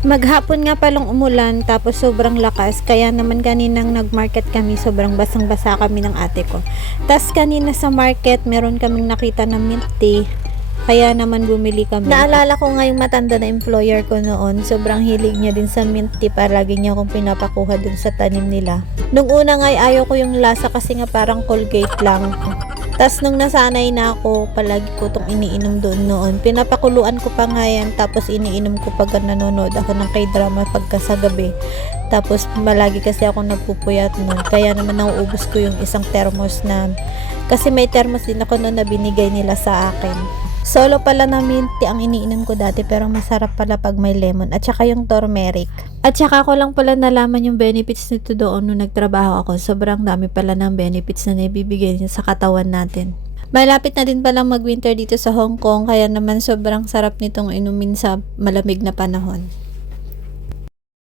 Maghapon nga palang umulan tapos sobrang lakas kaya naman kaninang nagmarket kami sobrang basang-basa kami ng ate ko. Tas kanina sa market meron kaming nakita na mint tea kaya naman bumili kami. Naalala ko nga yung matanda na employer ko noon, sobrang hilig niya din sa mint tea, palagi niya akong pinapakuha dun sa tanim nila. Nung una nga ayaw ko yung lasa kasi nga parang Colgate lang. Tas nung nasanay na ako, palagi ko itong iniinom doon noon. Pinapakuluan ko pa nga yan, tapos iniinom ko pag nanonood ako ng K-drama pagka sa gabi. Tapos malagi kasi ako nagpupuyat noon, kaya naman nauubos ko yung isang thermos na, kasi may thermos din ako noon na binigay nila sa akin. Solo pala na mint tea ang iniinom ko dati, pero masarap pala pag may lemon at saka yung turmeric. At saka ko lang pala nalaman yung benefits nito doon nung nagtrabaho ako. Sobrang dami pala ng benefits na naibibigay niya sa katawan natin. Malapit na din palang mag-winter dito sa Hong Kong, kaya naman sobrang sarap nitong inumin sa malamig na panahon.